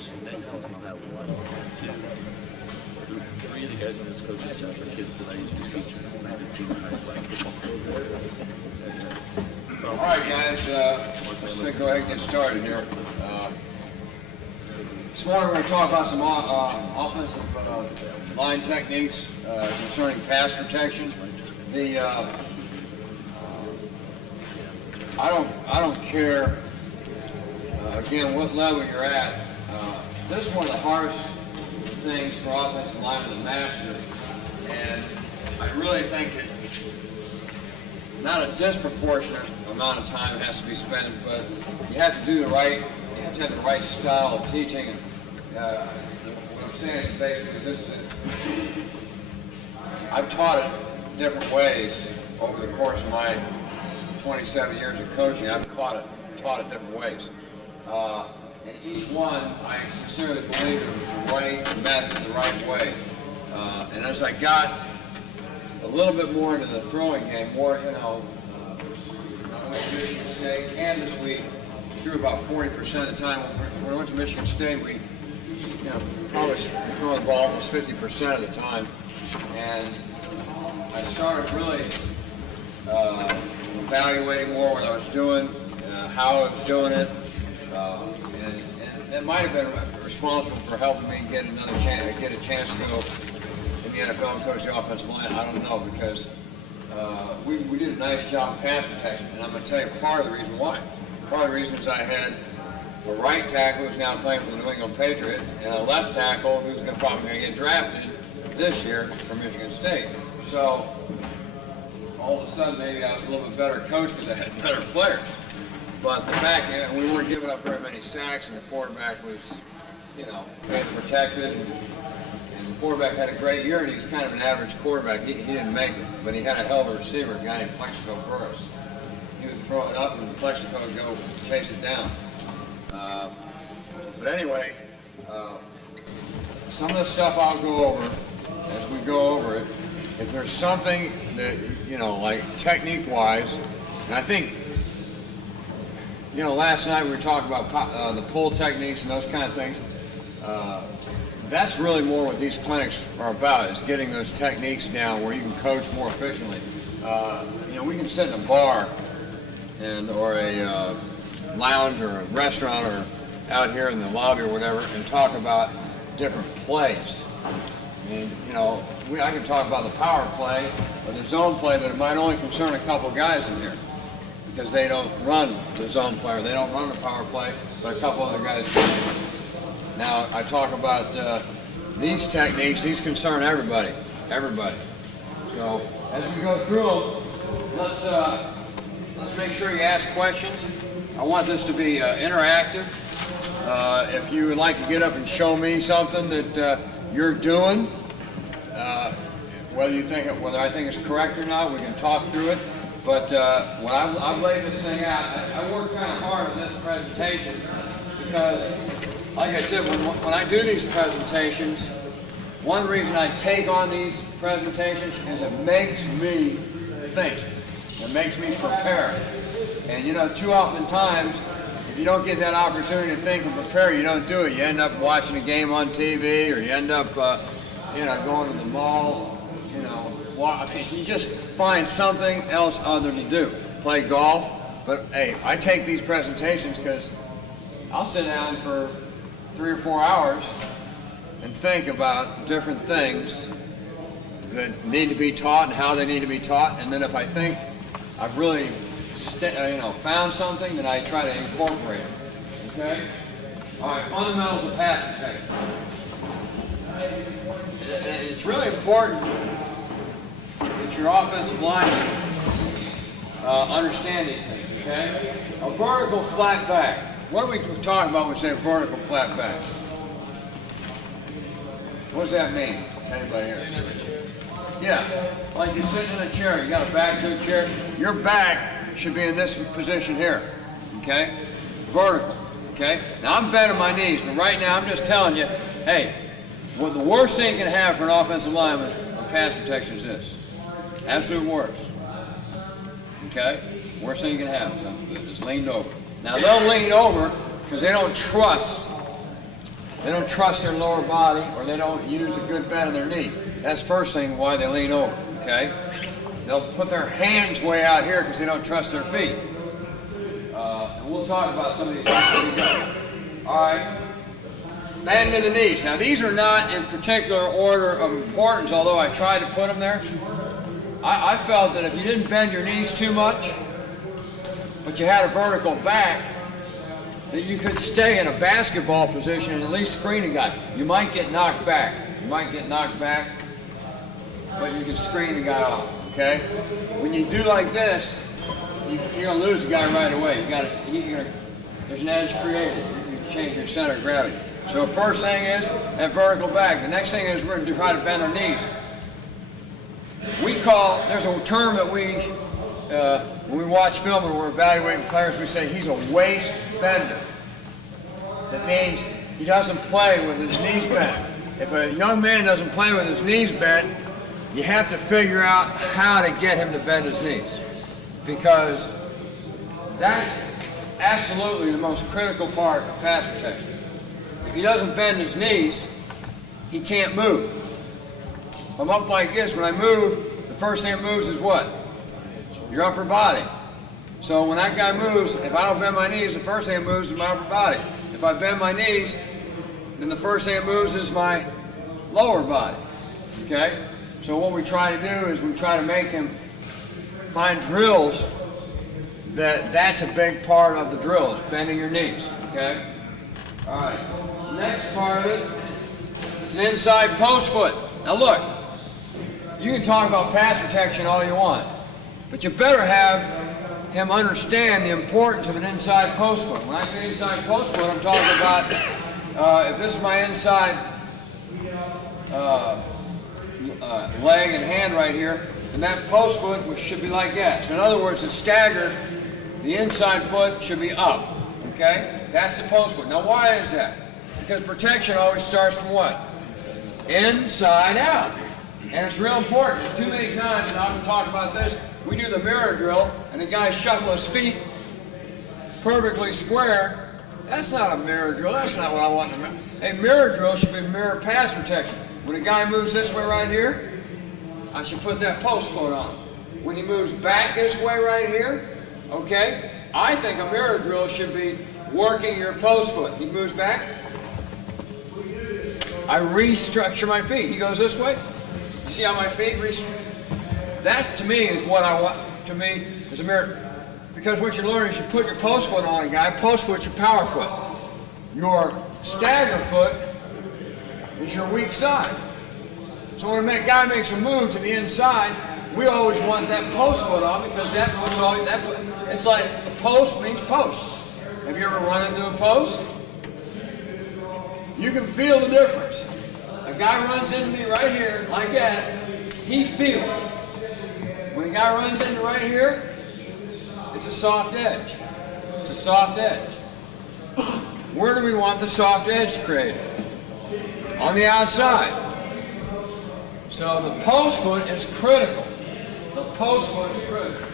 just saying something about 1, 2, 3 of the guys on this coaching staff are kids that I used to coach in the junior high flag football program. All right, guys, let's go ahead and get started here. This morning we're going to talk about some offensive line techniques concerning pass protection. I don't care again what level you're at. This is one of the hardest things for offensive linemen to master, and I really think that not a disproportionate amount of time has to be spent, but you have to do the right. You have to have the right style of teaching. And what I'm saying is basically is this: I've taught it different ways over the course of my 27 years of coaching. I've taught it different ways. And each one, I sincerely believe it was the right method, the right way. And as I got a little bit more into the throwing game, more, I went to Michigan State, Kansas, we threw about 40% of the time. When we went to Michigan State, we, probably throw the ball almost 50% of the time. And I started really evaluating more what I was doing, how I was doing it, and it might have been responsible for helping me get a chance to go in the NFL and coach the offensive line. I don't know, because we did a nice job of pass protection, and I'm going to tell you part of the reason why. Part of the reason is I had a right tackle who's now playing for the New England Patriots, and a left tackle who's probably going to get drafted this year from Michigan State. So all of a sudden, maybe I was a little bit better coach because I had better players. But the fact, we weren't giving up very many sacks, and the quarterback was, very protected. And the quarterback had a great year, and he's kind of an average quarterback. He didn't make it, but he had a hell of a receiver, a guy named Plexico Burris. He would throw it up, and Plexico would go chase it down. But anyway, some of the stuff I'll go over as we go over it. If there's something that, like technique-wise, and I think, last night we were talking about the pull techniques and those kind of things. That's really more what these clinics are about, is getting those techniques down where you can coach more efficiently. We can sit in a bar or a lounge or a restaurant or out here in the lobby or whatever and talk about different plays. And, I can talk about the power play or the zone play, but it might only concern a couple guys in here because they don't run the zone play or they don't run the power play, but a couple other guys do. Now, I talk about these techniques. These concern everybody. So, as we go through them, let's make sure you ask questions. I want this to be interactive. If you would like to get up and show me something that you're doing, whether I think it's correct or not, we can talk through it. But when I've laid this thing out, I worked kind of hard on this presentation because, like I said, when I do these presentations, one reason I take on these presentations is it makes me think. It makes me prepare. And too often times, if you don't get that opportunity to think and prepare, you don't do it. You end up watching a game on TV, or you end up, going to the mall. You just find something else other to do. Play golf. But hey, I take these presentations because I'll sit down for 3 or 4 hours and think about different things that need to be taught and how they need to be taught. And then if I think I've really found something, that I try to incorporate it. Okay? All right, fundamentals of pass protection. It's really important that your offensive linemen understand these things, okay? A vertical flat back. What are we talking about when we say vertical flat back? What does that mean? Anybody here? Yeah, like you're sitting in a chair, you got a back to a chair. Your back should be in this position here, okay? Vertical, okay? Now I'm bending my knees, but right now I'm just telling you, hey, the worst thing you can have for an offensive lineman on pass protection is this. Absolute worst. Okay? Worst thing you can have is leaned over. Now they'll lean over because they don't trust they don't trust their lower body, or they don't use a good bend in their knee. That's first thing why they lean over, okay? They'll put their hands way out here because they don't trust their feet. And we'll talk about some of these things as we go. All right, bend in the knees. Now these are not in particular order of importance, although I tried to put them there. I felt that if you didn't bend your knees too much, but you had a vertical back, that you could stay in a basketball position and at least screen a guy. You might get knocked back. You might get knocked back, but you can screen the guy off, okay? When you do like this, you're going to lose the guy right away. There's an edge created. You change your center of gravity. So the first thing is that vertical back. The next thing is we're going to try to bend our knees. There's a term that when we watch film and we're evaluating players, we say he's a waist bender. That means he doesn't play with his knees bent. If a young man doesn't play with his knees bent, you have to figure out how to get him to bend his knees, because that's absolutely the most critical part of pass protection. If he doesn't bend his knees, he can't move. If I'm up like this, when I move, the first thing that moves is what? Your upper body. So when that guy moves, if I don't bend my knees, the first thing that moves is my upper body. If I bend my knees, then the first thing that moves is my lower body. Okay? So what we try to do is we try to make him find drills that's a big part of the drills, bending your knees. Okay? All right. Next part of it is an inside post foot. Now look, you can talk about pass protection all you want, but you better have him understand the importance of an inside post foot. When I say inside post foot, I'm talking about if this is my inside leg and hand right here, then that post foot should be like that. So in other words, the stagger, the inside foot should be up. Okay? That's the post foot. Now why is that? Because protection always starts from what? Inside out. And it's real important. Too many times, and I've talked about this, we do the mirror drill, and the guy shuffle his feet perfectly square. That's not a mirror drill. That's not what I want in a mirror. A mirror drill should be mirror pass protection. When a guy moves this way right here, I should put that post foot on. When he moves back this way right here, okay, I think a mirror drill should be working your post foot. He moves back, I restructure my feet. He goes this way. You see how my feet that to me is what I want. To me is a mirror. Because what you're learning is you put your post foot on a guy. Post foot's your power foot. Your stagger foot is your weak side. So when a guy makes a move to the inside, we always want that post foot on, because that puts all that. It's like a post means post. Have you ever run into a post? You can feel the difference. A guy runs into me right here, like that, he feels it. When a guy runs into right here, it's a soft edge. It's a soft edge. Where do we want the soft edge created? On the outside. So the post foot is critical. The post foot is critical.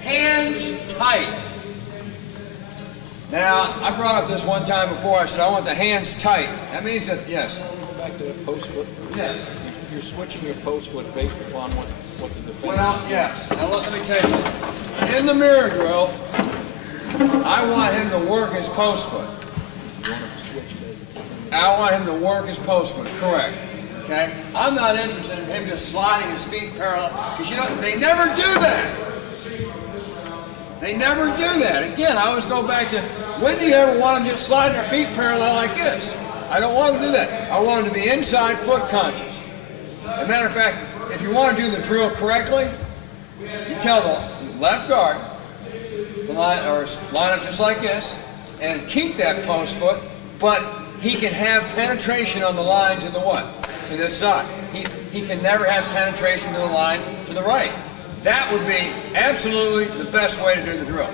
Hands tight. Now, I brought up this one time before. I said I want the hands tight. That means that, yes. Back to the post foot. Yes. You're switching your post foot based upon what the defense. Well, yes. Now let me tell you. In the mirror drill, I want him to work his post foot. You want to switch it. I want him to work his post foot. Correct. Okay. I'm not interested in him just sliding his feet parallel, because you know they never do that. They never do that. Again, I always go back to, when do you ever want them just sliding their feet parallel like this? I don't want them to do that. I want them to be inside foot conscious. As a matter of fact, if you want to do the drill correctly, you tell the left guard to line up just like this and keep that post foot, but he can have penetration on the line to the what? To this side. He can never have penetration to the line to the right. That would be absolutely the best way to do the drill.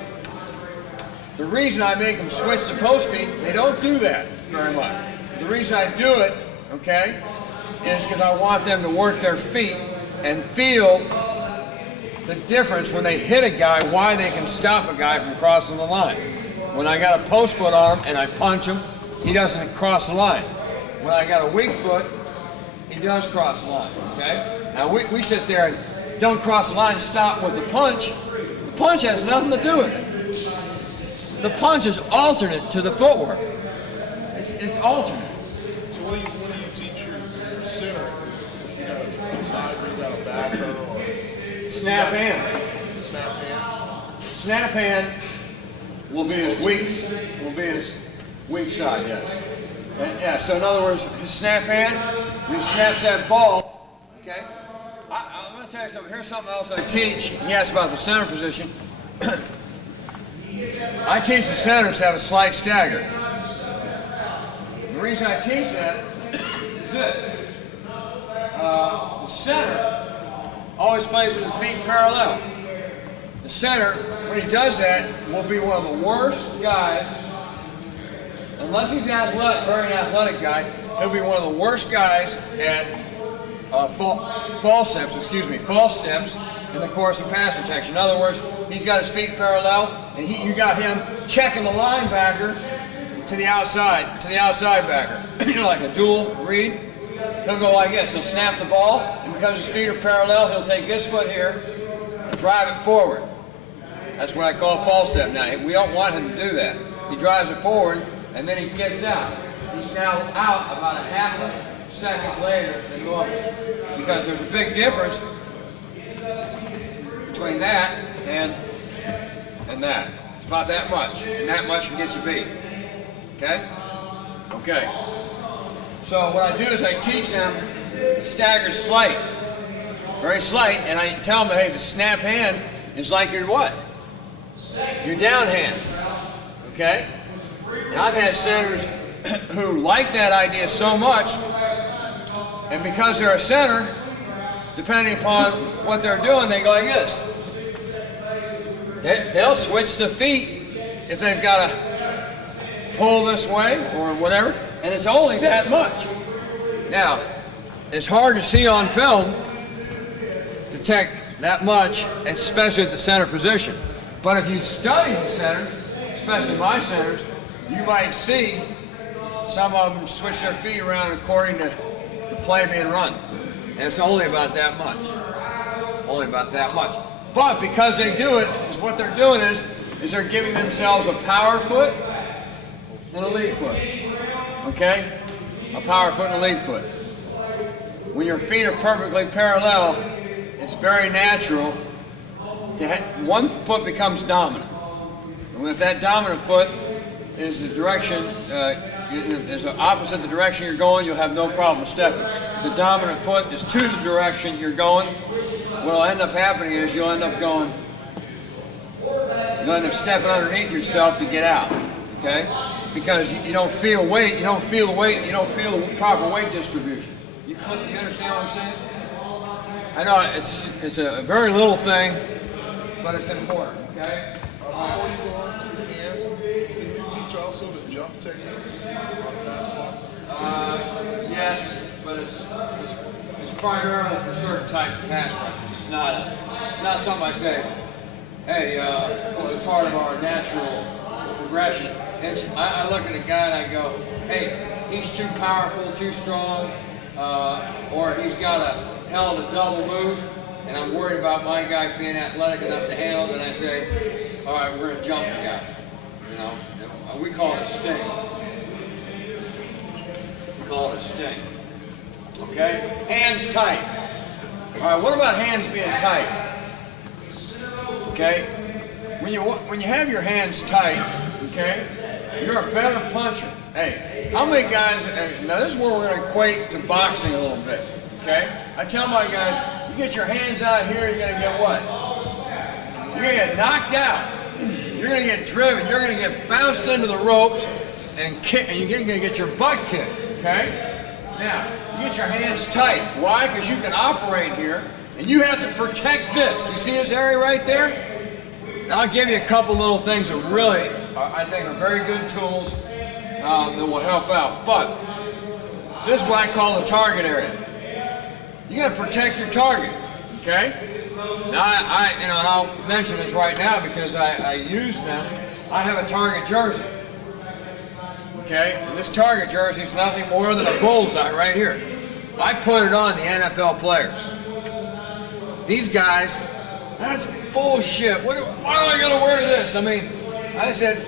The reason I make them switch the post feet, they don't do that very much. The reason I do it, okay, is because I want them to work their feet and feel the difference when they hit a guy, why they can stop a guy from crossing the line. When I got a post foot on him and I punch him, he doesn't cross the line. When I got a weak foot, he does cross the line, okay? Now we sit there and don't cross the line, stop with the punch. The punch has nothing to do with it. The punch is alternate to the footwork. It's alternate. So what do you teach your center if you got a side where you got a backer or snap hand? Snap hand. Snap hand will be his weak side, yes. And, yeah. So in other words, his snap hand, when he snaps that ball, okay. I'm going to tell you something. Here's something else I teach. He asked about the center position. I teach the centers to have a slight stagger. The reason I teach that is this. The center always plays with his feet parallel. The center, when he does that, will be one of the worst guys, unless he's athletic, very athletic guy, he'll be one of the worst guys at false steps in the course of pass protection. In other words, he's got his feet parallel, and you got him checking the linebacker to the outside backer. You know, like a dual read. He'll go like this. He'll snap the ball, and because his feet are parallel, he'll take his foot here and drive it forward. That's what I call false step. Now, we don't want him to do that. He drives it forward, and then he gets out. He's now out about a half a second later than normal, because there's a big difference between that and that. It's about that much, and that much can get you beat. Okay? Okay. So what I do is I teach them staggered slight, very slight, and I tell them, hey, the snap hand is like your what? Your down hand. Okay? And I've had centers who like that idea so much, and because they're a center, depending upon what they're doing, they go like this. They'll switch the feet if they've got to pull this way or whatever, and it's only that much. Now, it's hard to see on film, detect that much, especially at the center position. But if you study the center, especially my centers, you might see some of them switch their feet around according to the play being run. And it's only about that much. Only about that much. But because they do it, is what they're doing is they're giving themselves a power foot and a lead foot. Okay? A power foot and a lead foot. When your feet are perfectly parallel, it's very natural to one foot becomes dominant. And if that dominant foot is the direction, is opposite the direction you're going, you'll have no problem stepping. If the dominant foot is to the direction you're going, what'll end up happening is you'll end up stepping underneath yourself to get out, okay? Because you don't feel weight, you don't feel the weight, you don't feel the proper weight distribution. You understand what I'm saying? I know it's a very little thing, but it's important, okay? Before you go on to your hands, can you teach also the jump technique on pass block? Yes, but it's primarily for certain types of pass rushers. It's not something I say, hey, this is part of our natural progression. I look at a guy and I go, hey, he's too powerful, too strong, or he's got a hell of a double move, and I'm worried about my guy being athletic enough to handle it, and I say, all right, we're going to jump the guy. You know, we call it a sting. We call it a sting. Okay? Hands tight. All right, what about hands being tight? Okay? When you have your hands tight, okay, you're a better puncher. Hey, how many guys, now this is where we're going to equate to boxing a little bit, okay? I tell my guys, you get your hands out here, you're going to get what? You're going to get knocked out. You're going to get driven. You're going to get bounced into the ropes and you're going to get your butt kicked, okay? Now, you get your hands tight. Why? Because you can operate here, and you have to protect this. You see this area right there? Now, I'll give you a couple little things that really, I think, are very good tools that will help out. But this is what I call the target area. You got to protect your target, okay? Now, and I'll mention this right now because I use them. I have a target jersey. Okay. okay? And this target jersey is nothing more than a bullseye right here. I put it on the NFL players. These guys, that's bullshit. Why do I gotta wear this? I mean, I said,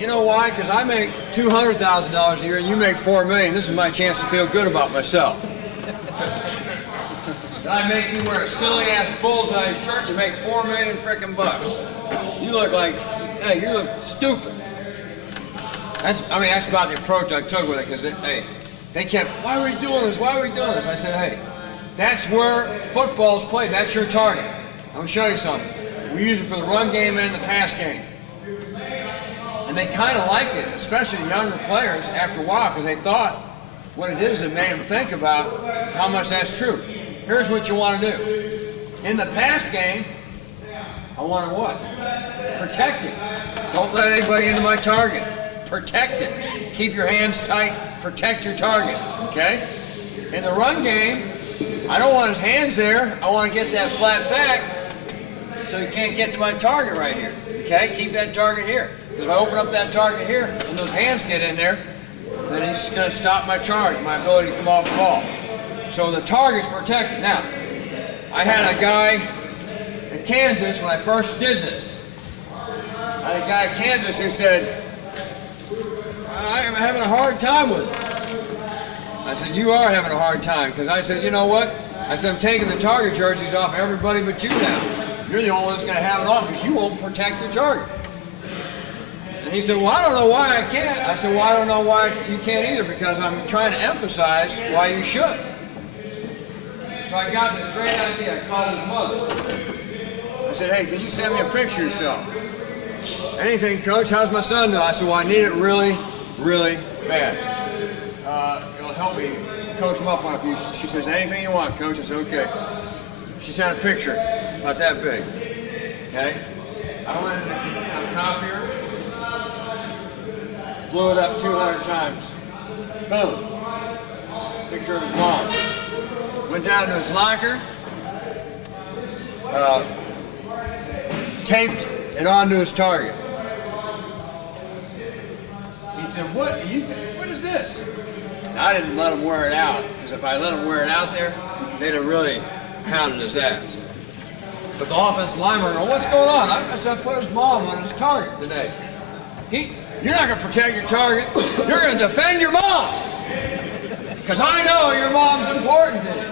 you know why? Because I make $200,000 a year and you make $4 million. This is my chance to feel good about myself. I make you wear a silly ass bullseye shirt to make $4 million frickin' bucks. You look like, hey, you look stupid. That's about the approach I took with it, because they kept, why are we doing this? Why are we doing this? I said, hey, that's where football's played. That's your target. I'm gonna show you something. We use it for the run game and the pass game. And they kind of liked it, especially the younger players after a while, because they thought what it is that made them think about how much that's true. Here's what you want to do. In the pass game, I want to what? Protect it. Don't let anybody into my target. Protect it. Keep your hands tight. Protect your target. Okay? In the run game, I don't want his hands there. I want to get that flat back so he can't get to my target right here. Okay? Keep that target here. Because if I open up that target here and those hands get in there, then he's going to stop my charge, my ability to come off the ball. So the target's protected. Now, I had a guy at Kansas when I first did this. I had a guy at Kansas who said, I'm having a hard time with it. I said, you are having a hard time. Because I said, you know what? I said, I'm taking the target jerseys off everybody but you now. You're the only one that's going to have it on because you won't protect your target. And he said, well, I don't know why I can't. I said, well, I don't know why you can't either, because I'm trying to emphasize why you should. So I got this great idea. I called his mother. I said, hey, can you send me a picture of yourself? Anything, Coach. How's my son doing? I said, well, I need it really, really bad. It'll help me coach him up on a few. She says, anything you want, Coach. I said, okay. She sent a picture about that big. Okay? I went in the copier, blew it up 200 times. Boom. Picture of his mom. Went down to his locker, taped it onto his target. He said, what is this? And I didn't let him wear it out, because if I let him wear it out there, they'd have really hounded his ass. But the offensive lineman went, what's going on? I said, I put his mom on his target today. You're not going to protect your target. You're going to defend your mom. Because I know your mom's important to you.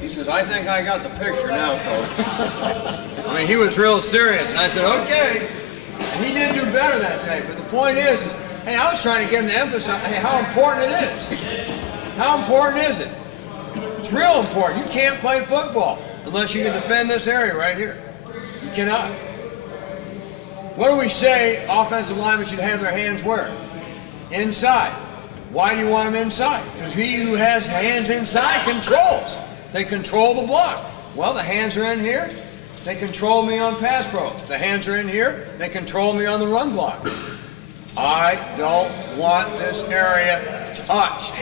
He says, I think I got the picture now, Coach. I mean, he was real serious. And I said, okay. And he did do better that day. But the point is, hey, I was trying to get him to emphasize, hey, how important it is. How important is it? It's real important. You can't play football unless you can defend this area right here. You cannot. What do we say offensive linemen should have their hands where? Inside. Why do you want them inside? Because he who has hands inside controls. They control the block. Well, the hands are in here. They control me on pass pro. The hands are in here. They control me on the run block. I don't want this area touched.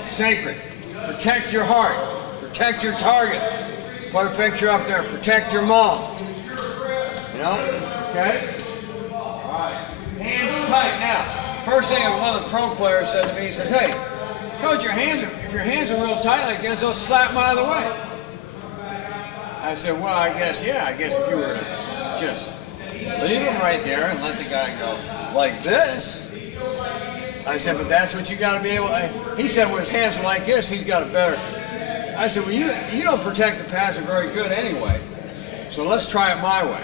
It's sacred. Protect your heart. Protect your target. Put a picture up there. Protect your mom. You know? Okay? All right. Hands tight. Now, first thing one of the pro players said to me, he says, hey, Coach, if your hands are real tight like this, they'll slap them out of the way. I said, well, I guess if you were to just leave them right there and let the guy go like this. I said, but that's what you got to be able to. He said, well, his hands are like this, he's got it better. I said, well, you don't protect the passer very good anyway, so let's try it my way,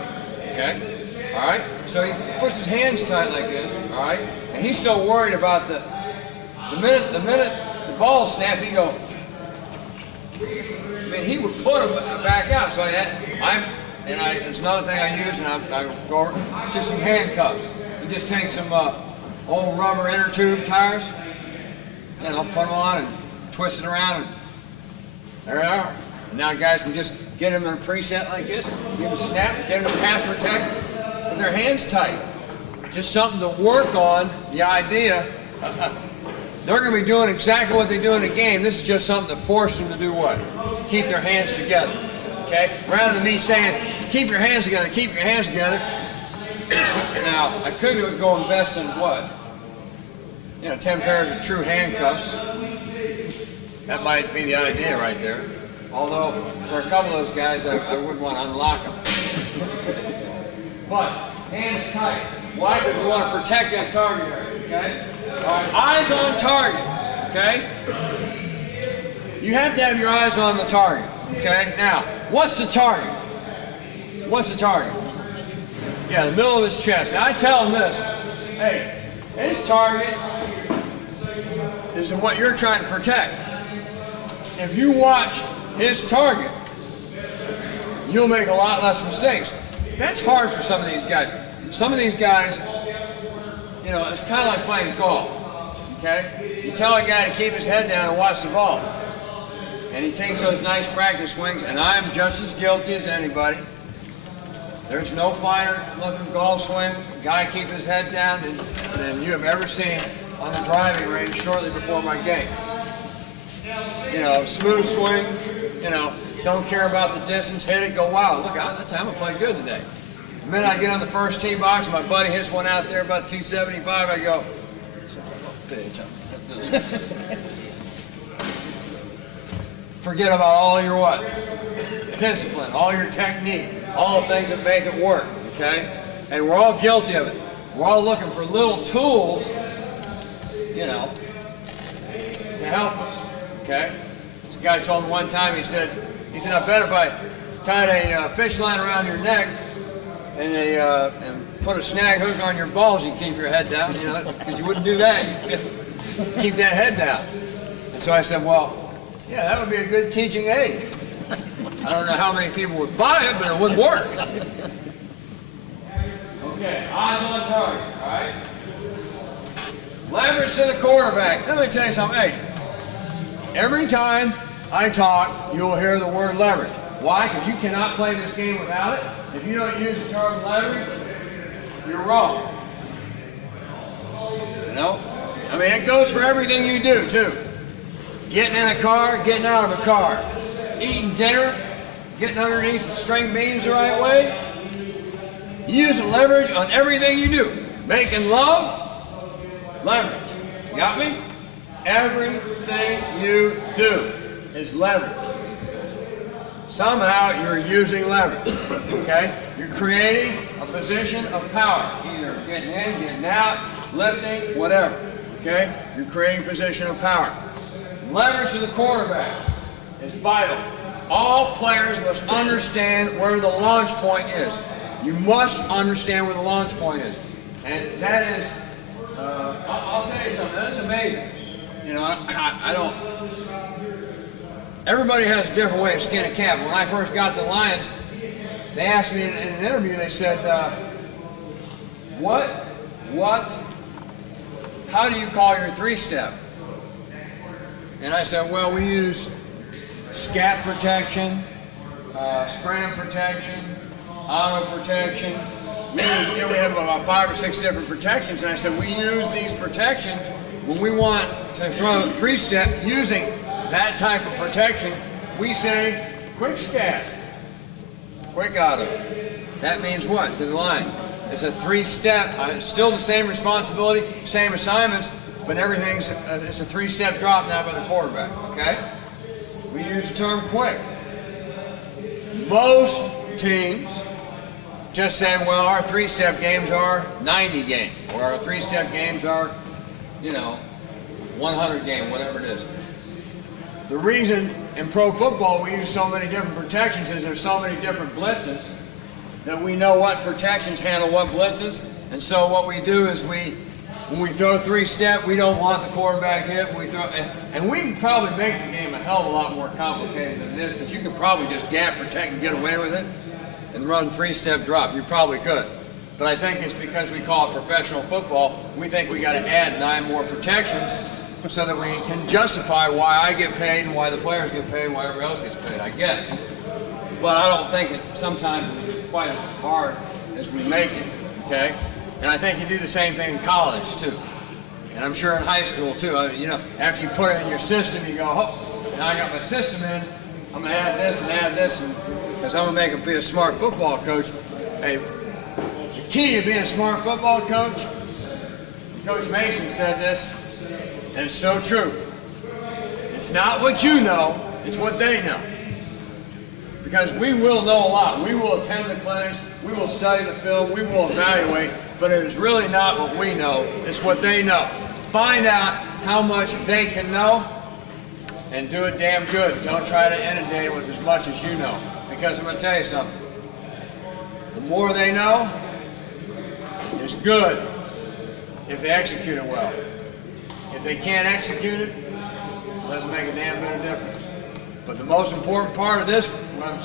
okay? All right? So he puts his hands tight like this, all right? And he's so worried about the minute the ball snapped, he'd go, I mean, he would put him back out. So it's another thing I use, and I go over, just some handcuffs. You just take some old rubber inner tube tires, and I'll put them on and twist it around, and there they are. And now guys can just get them in a preset like this, give them a snap, get them to pass protect with their hands tight. Just something to work on, the idea. They're going to be doing exactly what they do in the game. This is just something to force them to do what? Keep their hands together. Okay? Rather than me saying, keep your hands together, keep your hands together. Now, I could go invest in what? 10 pairs of true handcuffs. That might be the idea right there. Although, for a couple of those guys, I wouldn't want to unlock them. But, hands tight. Why? Because we want to protect that target area, okay? All right, eyes on target, okay? You have to have your eyes on the target, okay? Now, what's the target? What's the target? Yeah, the middle of his chest. Now, I tell him this, hey, his target is what you're trying to protect. If you watch his target, you'll make a lot less mistakes. That's hard for some of these guys. Some of these guys, it's kind of like playing golf, okay? You tell a guy to keep his head down and watch the ball, and he takes those nice practice swings, and I'm just as guilty as anybody. There's no finer looking golf swing, guy keep his head down than you have ever seen on the driving range shortly before my game. Smooth swing, don't care about the distance, hit it, go, wow, look, I'm gonna play good today. The minute I get on the first tee box, my buddy hits one out there about 275, I go, son of a bitch, forget about all your what? Discipline, all your technique, all the things that make it work, okay? And we're all guilty of it. We're all looking for little tools, to help us, okay? This guy told me one time, he said, I bet if I tied a fish line around your neck and put a snag hook on your balls, you'd keep your head down, because you wouldn't do that. You'd keep that head down. And so I said, well, yeah, that would be a good teaching aid. I don't know how many people would buy it, but it would work. Okay, eyes on target, all right? Leverage to the quarterback. Let me tell you something. Hey, every time I talk, you'll hear the word leverage. Why? Because you cannot play this game without it. If you don't use the term leverage, you're wrong. It goes for everything you do, too. Getting in a car, getting out of a car. Eating dinner, getting underneath the string beans the right way. Using leverage on everything you do. Making love, leverage. You got me? Everything you do is leverage. Somehow you're using leverage, okay? You're creating a position of power, either getting in, getting out, lifting, whatever, okay? You're creating a position of power. Leverage to the quarterback is vital. All players must understand where the launch point is. You must understand where the launch point is. And that is, I'll tell you something, that's amazing. I don't, everybody has a different way of skinning a cat. When I first got to the Lions, they asked me in an interview, they said, how do you call your three-step? And I said, well, we use scat protection, scram protection, auto protection. We have about 5 or 6 different protections, and I said, we use these protections when we want to throw a three-step using that type of protection. We say, quick scat, quick auto. That means what to the line? It's a three-step, still the same responsibility, same assignments, but everything's, it's a three-step drop now by the quarterback, okay? We use the term quick. Most teams just say, well, our three-step games are 90 games, or our three-step games are, 100 game, whatever it is. The reason in pro football we use so many different protections is there's so many different blitzes that we know what protections handle what blitzes. And so what we do is when we throw three-step, we don't want the quarterback hit. And we can probably make the game a hell of a lot more complicated than it is, because you could probably just gap protect and get away with it and run three-step drop. You probably could. But I think it's because we call it professional football, we think we got to add 9 more protections so that we can justify why I get paid and why the players get paid and why everybody else gets paid, I guess. But I don't think it sometimes is quite as hard as we make it, okay? And I think you do the same thing in college, too. And I'm sure in high school, too. After you put it in your system, you go, oh, now I got my system in, I'm going to add this, because I'm going to be a smart football coach. Hey, key to being a smart football coach, Coach Mason said this, and it's so true. It's not what you know, it's what they know. Because we will know a lot. We will attend the clinics, we will study the film, we will evaluate, but it is really not what we know, it's what they know. Find out how much they can know and do it damn good. Don't try to inundate it with as much as you know. Because I'm going to tell you something. The more they know is good if they execute it well. If they can't execute it, it doesn't make a damn bit of difference. But the most important part of this, what I'm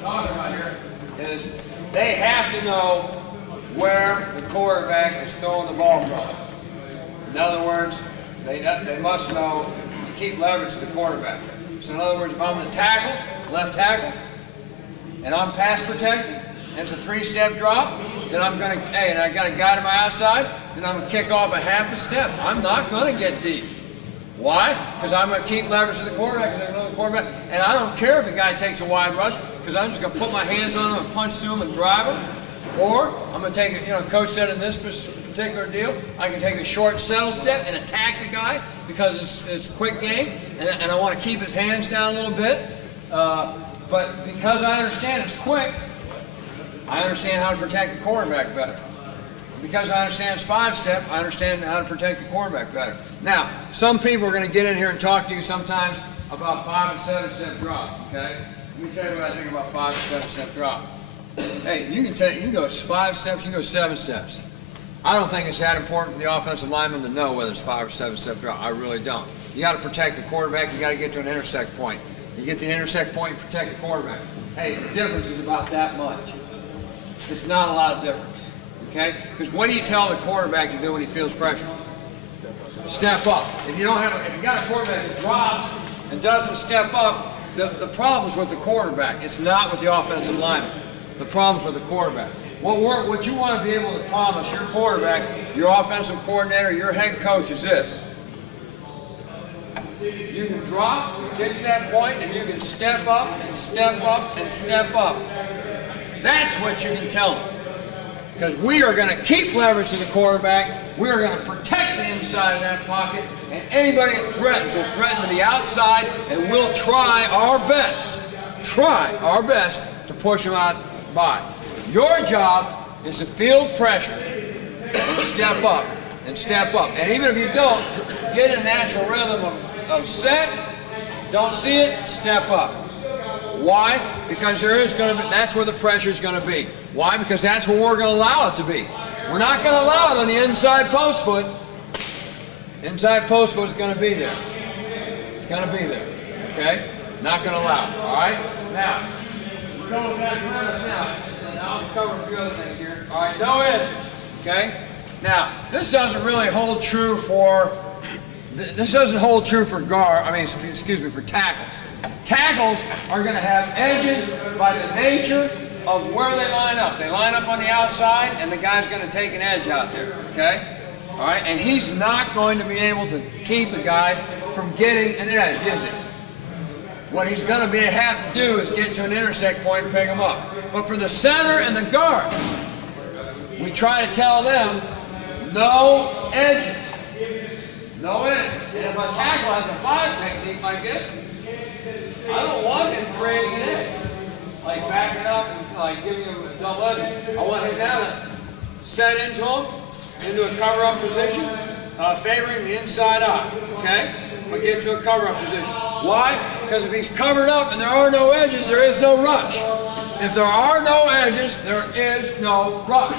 talking about here, is they have to know where the quarterback is throwing the ball from. In other words, they must know to keep leverage to the quarterback. So in other words, if I'm the tackle, left tackle, and I'm pass protected, and it's a 3-step drop, then I'm going to, hey, and I got a guy to my outside, then I'm going to kick off a half a step. I'm not going to get deep. Why? Because I'm going to keep leverage to the quarterback, because I know the quarterback, and I don't care if the guy takes a wide rush, because I'm just going to put my hands on him and punch through him and drive him. Or I'm going to take, Coach said in this particular deal, I can take a short settle step and attack the guy because it's a quick game, and I want to keep his hands down a little bit. But because I understand it's quick, I understand how to protect the quarterback better. Because I understand it's 5-step, I understand how to protect the quarterback better. Now, some people are going to get in here and talk to you sometimes about 5- and 7-step drop, okay? Let me tell you what I think about 5- and 7-step drop. Hey, you can go 5 steps, you can go 7 steps. I don't think it's that important for the offensive lineman to know whether it's 5 or 7-step drop. I really don't. You got to protect the quarterback, you got to get to an intersect point. You get the intersect point, you protect the quarterback. Hey, the difference is about that much. It's not a lot of difference, okay? Because what do you tell the quarterback to do when he feels pressure? Step up. If you got a quarterback that drops and doesn't step up, the problem's with the quarterback. It's not with the offensive lineman. The problem's with the quarterback. What you want to be able to promise your quarterback, your offensive coordinator, your head coach is this. You can drop, get to that point, and you can step up and step up and step up. That's what you can tell them. Because we are going to keep leverage to the quarterback, we are going to protect the inside of that pocket, and anybody that threatens will threaten to the outside, and we'll try our best to push them out by. Your job is to field pressure and step up and step up. And even if you don't, get a natural rhythm of set, don't see it, step up. Why? Because that's where the pressure is going to be. Why? Because that's where we're going to allow it to be. We're not going to allow it on the inside post foot. Inside post foot is going to be there. It's going to be there. Okay? Not going to allow it. All right? Now, we're going with that premise now. And I'll cover a few other things here. All right, no edges. Okay? Now, this doesn't really hold true for for tackles. Tackles are going to have edges by the nature of where they line up. They line up on the outside, and the guy's going to take an edge out there, okay? All right, and he's not going to be able to keep the guy from getting an edge, is he? What he's going to have to do is get to an intersect point and pick him up. But for the center and the guard, we try to tell them, no edges. No edges. And if a tackle has a 5 technique like this, I don't want him creating an edge. Like backing up and like giving him a double edge. I want him now to set into a cover-up position, favoring the inside eye, okay? But get to a cover-up position. Why? Because if he's covered up and there are no edges, there is no rush. If there are no edges, there is no rush.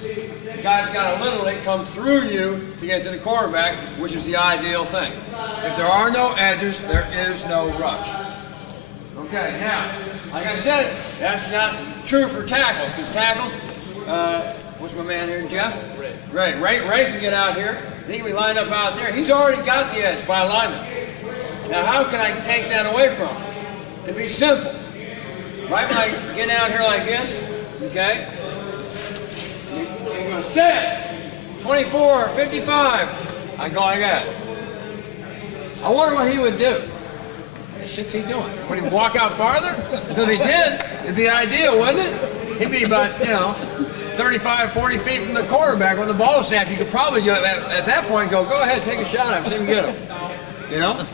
The guy's got to literally come through you to get to the quarterback, which is the ideal thing. If there are no edges, there is no rush. Okay, now, like I said, that's not true for tackles, because tackles, what's my man here, Jeff? Ray can get out here. He can be lined up out there. He's already got the edge by alignment. Now, how can I take that away from him? It'd be simple. Right when I get down here like this, okay, you're going to set 24, 55. I go like that. I wonder what he would do. What the shit's he doing? Would he walk out farther? Because if he did, it'd be ideal, wouldn't it? He'd be about, 35, 40 feet from the quarterback with the ball snap, you could probably at that point go ahead, take a shot at him, see if you can get him. You know?